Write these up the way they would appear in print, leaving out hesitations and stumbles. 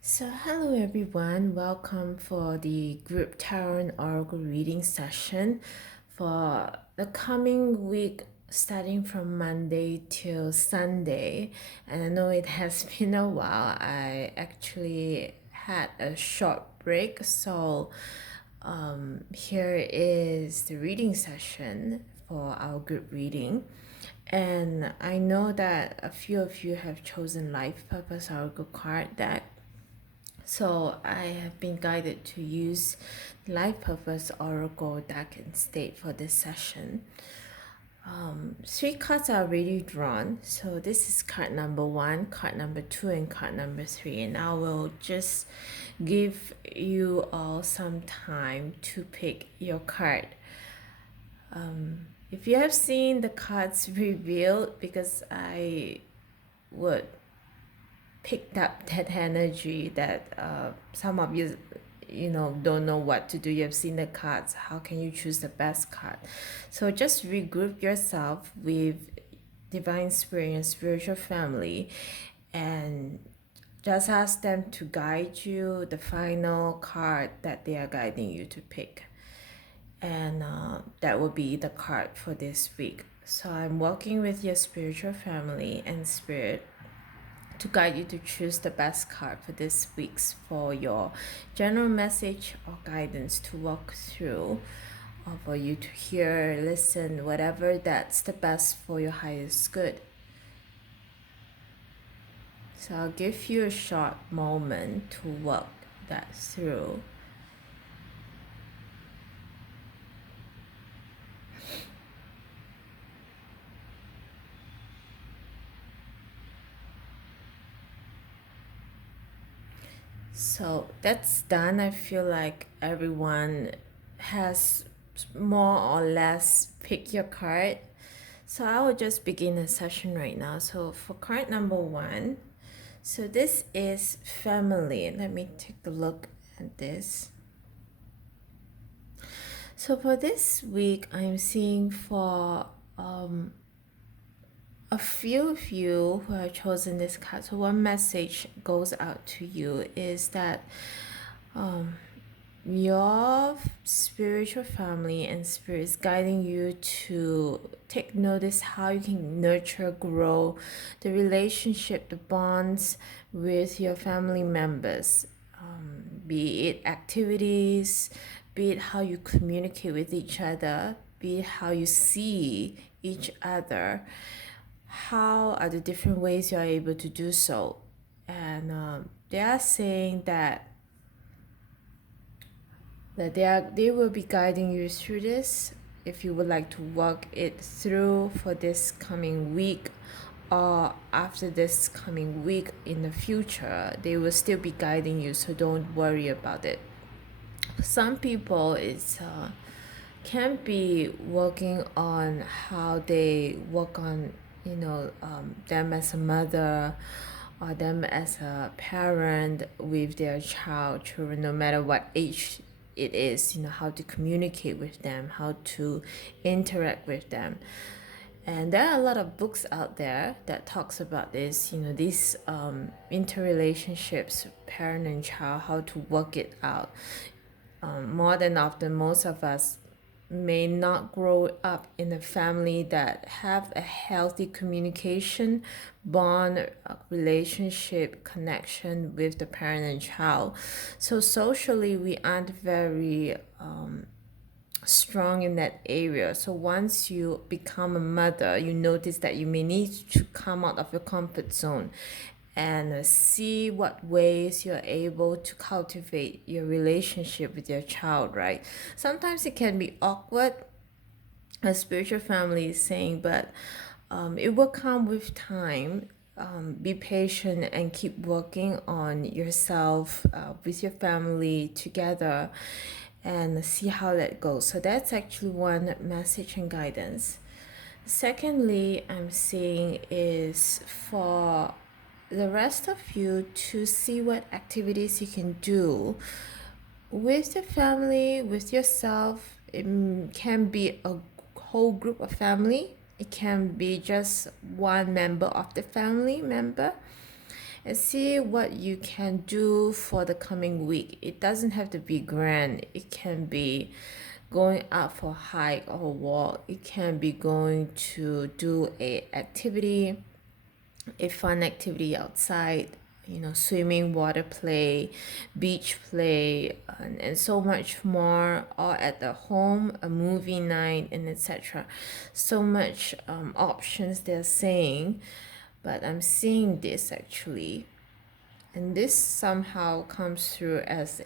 So, hello everyone, welcome for the group tarot and oracle reading session for the coming week starting from Monday till Sunday. And I know it has been a while. I actually had a short break, so here is the reading session for our group reading. And I know that a few of you have chosen Life Purpose Oracle card deck, so I have been guided to use Life Purpose Oracle deck instead for this session. Three cards are already drawn. So this is card number one, card number two, and card number three. And I will just give you all some time to pick your card. If you have seen the cards revealed, because I would picked up that energy that some of you don't know what to do. You have seen the cards, how can you choose the best card? So just regroup yourself with divine spirit and spiritual family, and just ask them to guide you the final card that they are guiding you to pick, and that will be the card for this week. So I'm working with your spiritual family and spirit to guide you to choose the best card for this week's for your general message or guidance to walk through, or for you to hear, listen, whatever that's the best for your highest good. So I'll give you a short moment to work that through. So that's done. I feel like everyone has more or less picked your card. So I will just begin the session right now. So for card number one, so this is family. Let me take a look at this. So for this week, I'm seeing for a few of you who have chosen this card. So one message goes out to you is that your spiritual family and spirit is guiding you to take notice how you can nurture, grow the relationship, the bonds with your family members, be it activities, be it how you communicate with each other, be it how you see each other. How are the different ways you are able to do so? And they are saying that they will be guiding you through this if you would like to walk it through for this coming week, or after this coming week in the future. They will still be guiding you, so don't worry about it. Some people can be working on how they work on them as a mother or them as a parent with their children, no matter what age it is, how to communicate with them, how to interact with them. And there are a lot of books out there that talks about this, these interrelationships, parent and child, how to work it out. More than often, most of us may not grow up in a family that have a healthy communication bond, relationship, connection with the parent and child. So socially we aren't very strong in that area. So once you become a mother, you notice that you may need to come out of your comfort zone and see what ways you're able to cultivate your relationship with your child, right? Sometimes it can be awkward, a spiritual family is saying, but it will come with time. Be patient and keep working on yourself with your family together and see how that goes. So that's actually one message and guidance. Secondly, I'm seeing is for the rest of you to see what activities you can do with your family, with yourself. It can be a whole group of family. It can be just one member of the family member. and see what you can do for the coming week. It doesn't have to be grand. It can be going out for a hike or walk. It can be going to do a fun activity outside, swimming, water play, beach play, and so much more, or at the home, a movie night, and etc. So much options they're saying, but I'm seeing this actually, and this somehow comes through as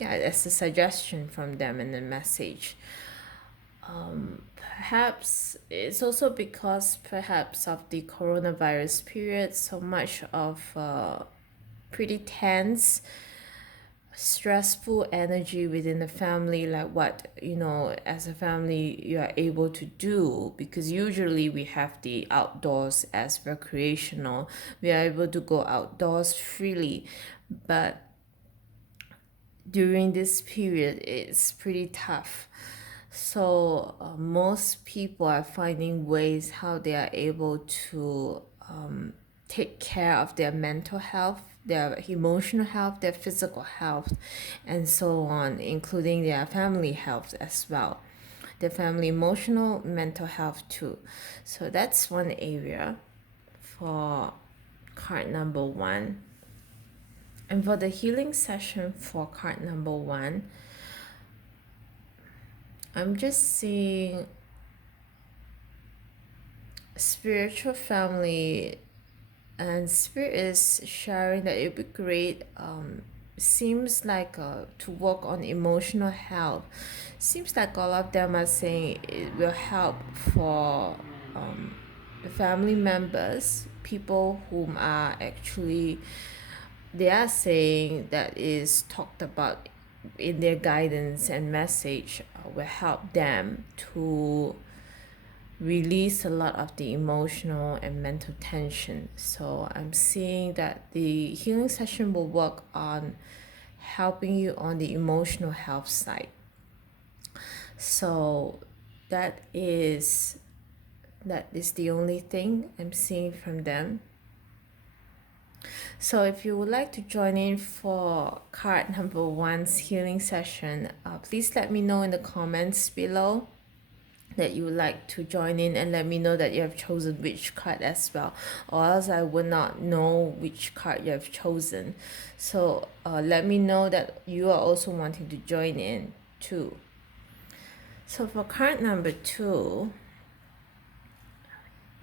as a suggestion from them in the message. Perhaps it's also because perhaps of the coronavirus period, so much of pretty tense, stressful energy within the family, like what as a family you are able to do, because usually we have the outdoors as recreational. We are able to go outdoors freely, but during this period it's pretty tough. So most people are finding ways how they are able to take care of their mental health, their emotional health, their physical health, and so on, including their family health as well. Their family emotional, mental health too. So that's one area for card number one. And for the healing session for card number one, I'm just seeing spiritual family, and spirit is sharing that it would be great. Seems like to work on emotional health. Seems like all of them are saying it will help for the family members, people whom are actually, they are saying that is talked about in their guidance and message, will help them to release a lot of the emotional and mental tension. So I'm seeing that the healing session will work on helping you on the emotional health side. So that is the only thing I'm seeing from them. So if you would like to join in for card number one's healing session, please let me know in the comments below that you would like to join in, and let me know that you have chosen which card as well, or else I would not know which card you have chosen. So let me know that you are also wanting to join in too. So for card number two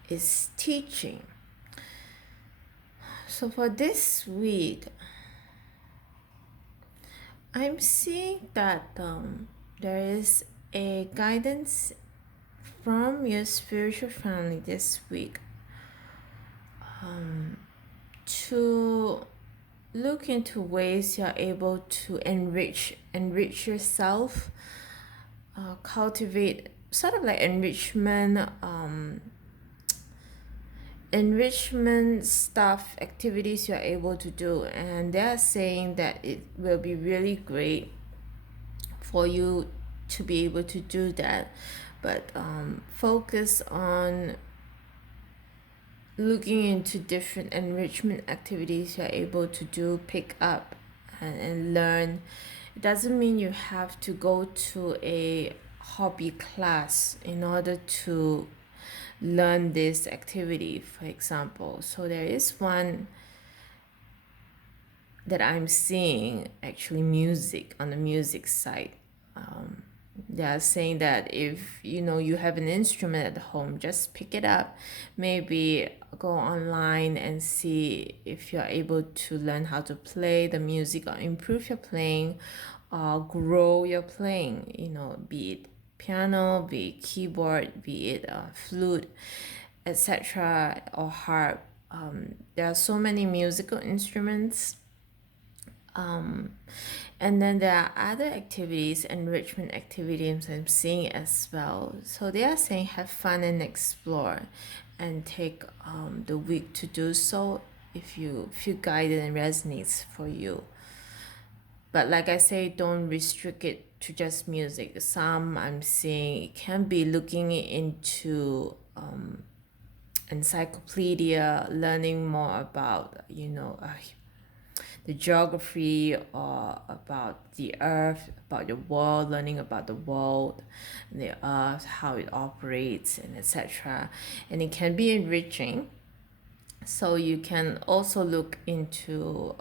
is teaching. So for this week, I'm seeing that there is a guidance from your spiritual family this week to look into ways you're able to enrich yourself, cultivate sort of like enrichment stuff, activities you're able to do, and they're saying that it will be really great for you to be able to do that, but focus on looking into different enrichment activities you're able to do, pick up and learn. It doesn't mean you have to go to a hobby class in order to learn this activity, for example. So there is one that I'm seeing, actually music, on the music side. They are saying that if you have an instrument at home, just pick it up, maybe go online and see if you're able to learn how to play the music or improve your playing or grow your playing, be it piano, be it keyboard, be it flute, etc., or harp. There are so many musical instruments. And then there are other activities, enrichment activities I'm seeing as well. So they are saying have fun and explore, and take the week to do so if you feel guided and resonates for you. But like I say, don't restrict it to just music. Some I'm seeing it can be looking into encyclopedia, learning more about, the geography or about the earth, about the world, learning about the world, the earth, how it operates, and etc. And it can be enriching. So you can also look into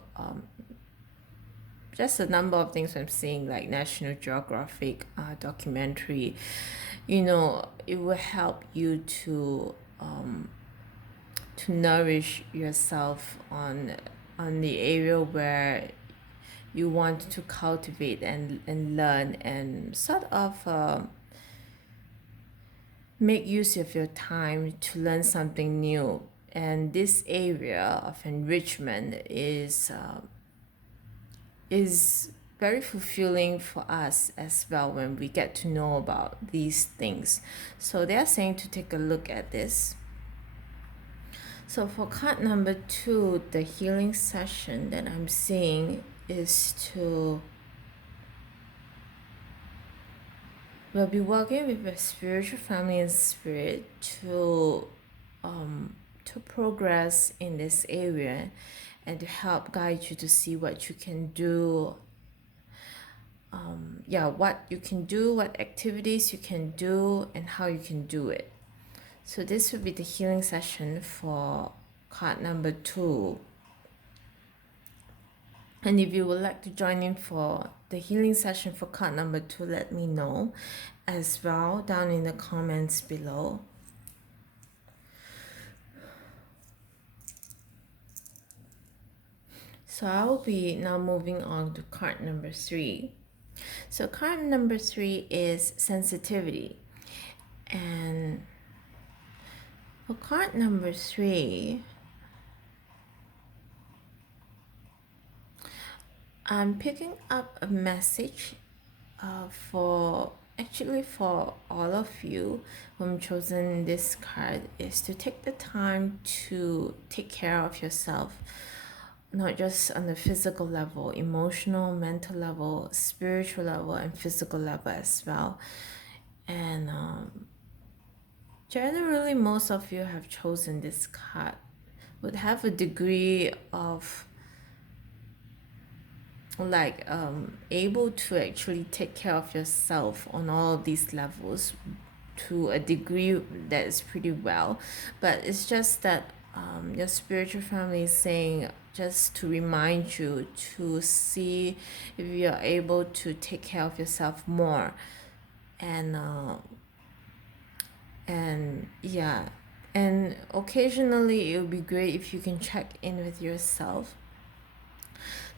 just a number of things I'm seeing, like National Geographic documentary. It will help you to nourish yourself on the area where you want to cultivate and learn and sort of make use of your time to learn something new. And this area of enrichment is very fulfilling for us as well when we get to know about these things. So they are saying to take a look at this. So for card number 2, the healing session that I'm seeing is we'll be working with a spiritual family and spirit to progress in this area and to help guide you to see what you can do. What you can do, what activities you can do, and how you can do it. So this will be the healing session for card number 2. And if you would like to join in for the healing session for card number 2, let me know as well down in the comments below. So I will be now moving on to card number 3. So card number 3 is sensitivity. And for card number 3, I'm picking up a message for all of you who have chosen this card, is to take the time to take care of yourself, not just on the physical level, emotional, mental level, spiritual level, and physical level as well. And generally, most of you have chosen this card would have a degree of able to actually take care of yourself on all of these levels to a degree that is pretty well. But it's just that your spiritual family is saying just to remind you to see if you're able to take care of yourself more. And occasionally it would be great if you can check in with yourself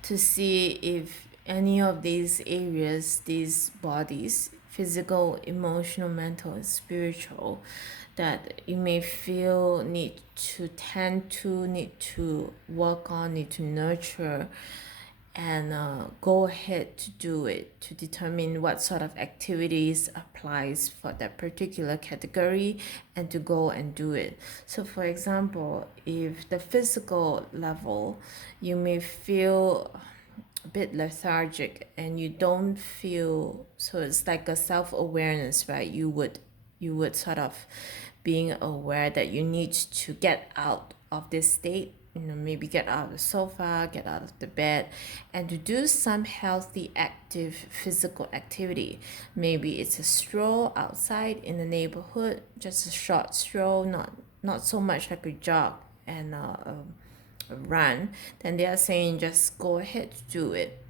to see if any of these areas, these bodies, physical, emotional, mental, and spiritual, that you may feel need to tend to, need to work on, need to nurture, and go ahead to do it, to determine what sort of activities applies for that particular category, and to go and do it. So for example, if the physical level, you may feel a bit lethargic and you don't feel, so it's like a self-awareness, right? You would sort of being aware that you need to get out of this state, maybe get out of the sofa, get out of the bed, and to do some healthy, active physical activity. Maybe it's a stroll outside in the neighborhood, just a short stroll, not so much like a jog and a run. Then they are saying just go ahead to do it.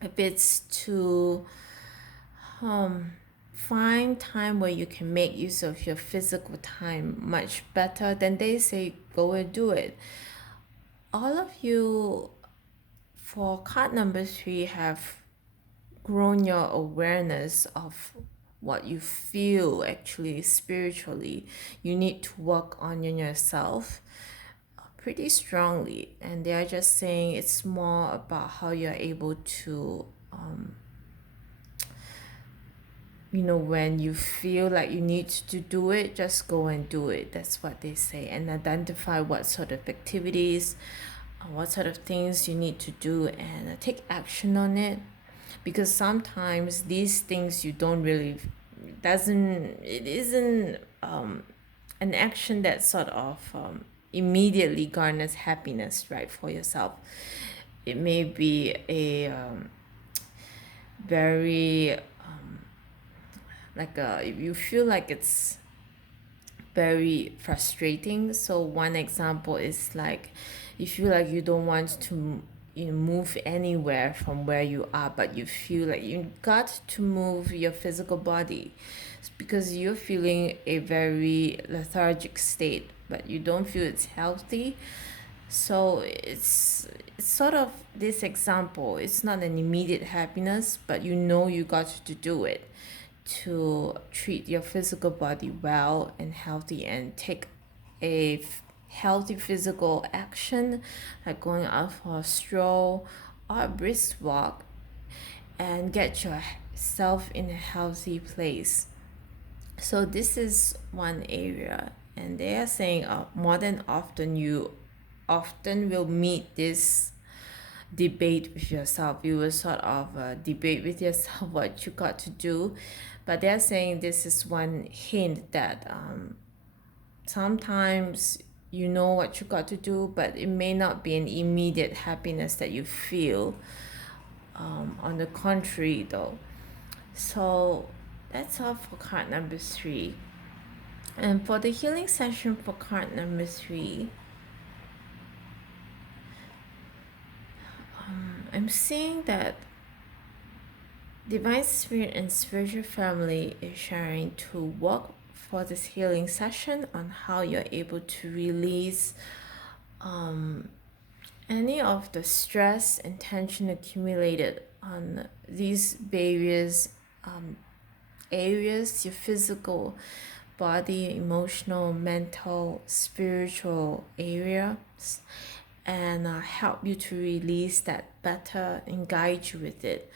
If it's to find time where you can make use of your physical time much better, then they say go and do it. All of you for card number 3 have grown your awareness of what you feel actually spiritually. You need to work on yourself pretty strongly, and they are just saying it's more about how you're able to when you feel like you need to do it, just go and do it. That's what they say. And identify what sort of activities, what sort of things you need to do, and take action on it. Because sometimes these things you don't really, it isn't an action that sort of immediately garners happiness, right, for yourself. It may be a very if you feel like it's very frustrating. So one example is like you feel like you don't want to move anywhere from where you are, but you feel like you got to move your physical body. It's because you're feeling a very lethargic state, but you don't feel it's healthy. So it's sort of this example. It's not an immediate happiness, but you got to do it to treat your physical body well and healthy and take a healthy physical action, like going out for a stroll or a brisk walk, and get yourself in a healthy place. So this is one area, and they are saying more than often you often will meet this debate with yourself. You will sort of debate with yourself what you got to do, but they're saying this is one hint that sometimes you know what you got to do, but it may not be an immediate happiness that you feel. On the contrary, though. So that's all for card number 3. And for the healing session for card number 3, I'm seeing that Divine Spirit and Spiritual Family is sharing to work for this healing session on how you're able to release any of the stress and tension accumulated on these various areas, your physical body, emotional, mental, spiritual areas, and help you to release that better and guide you with it.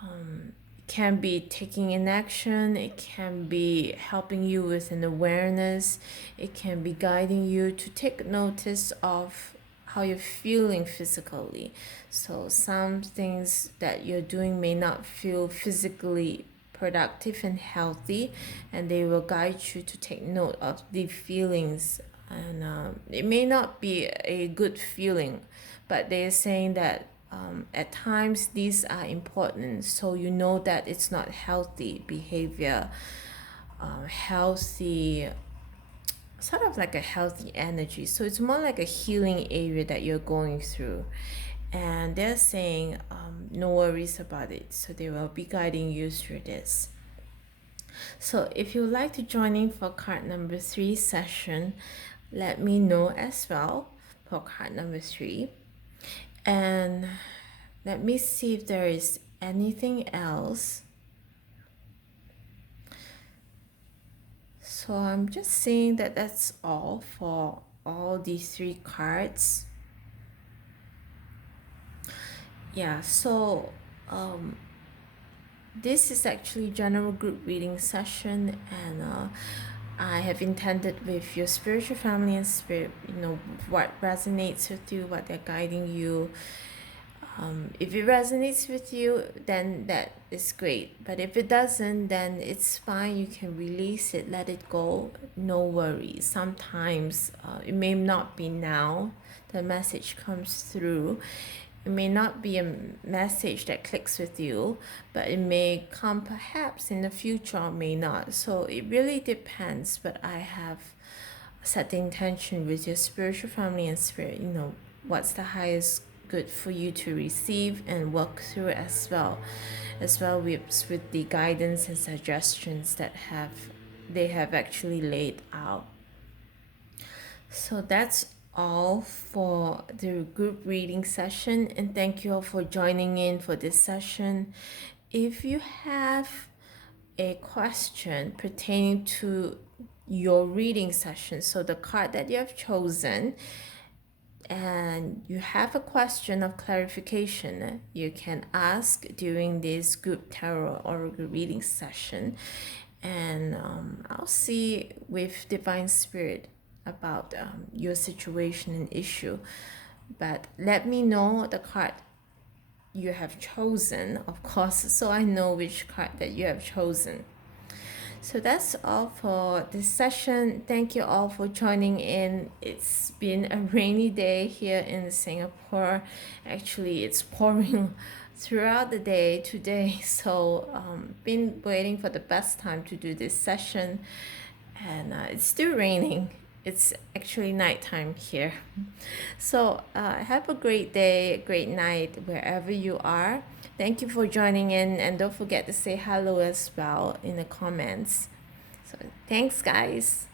It can be taking an action, it can be helping you with an awareness, it can be guiding you to take notice of how you're feeling physically. So some things that you're doing may not feel physically productive and healthy, and they will guide you to take note of the feelings. And it may not be a good feeling, but they're saying that at times these are important, so you know that it's not healthy behavior, healthy, sort of like a healthy energy. So it's more like a healing area that you're going through, and they're saying no worries about it, so they will be guiding you through this. So if you would like to join in for card number 3 session, let me know as well for card number 3. And let me see if there is anything else. So I'm just saying that that's all for all these 3 cards. Yeah, so this is actually general group reading session, and I have intended with your spiritual family and spirit, what resonates with you, what they're guiding you. If it resonates with you, then that is great. But if it doesn't, then it's fine. You can release it, let it go. No worries. Sometimes it may not be now the message comes through. It may not be a message that clicks with you, but it may come perhaps in the future or may not. So it really depends. But I have set the intention with your spiritual family and spirit, what's the highest good for you to receive and work through as well with the guidance and suggestions that they have actually laid out. So that's all for the group reading session, and thank you all for joining in for this session. If you have a question pertaining to your reading session, so the card that you have chosen, and you have a question of clarification, you can ask during this group tarot oracle reading session, and I'll see with Divine Spirit about your situation and issue. But let me know the card you have chosen, of course, so I know which card that you have chosen. So that's all for this session. Thank you all for joining in. It's been a rainy day here in Singapore. Actually, it's pouring throughout the day today. So, been waiting for the best time to do this session, and it's still raining. It's actually nighttime here. So, have a great day, a great night wherever you are. Thank you for joining in, and don't forget to say hello as well in the comments. So, thanks, guys.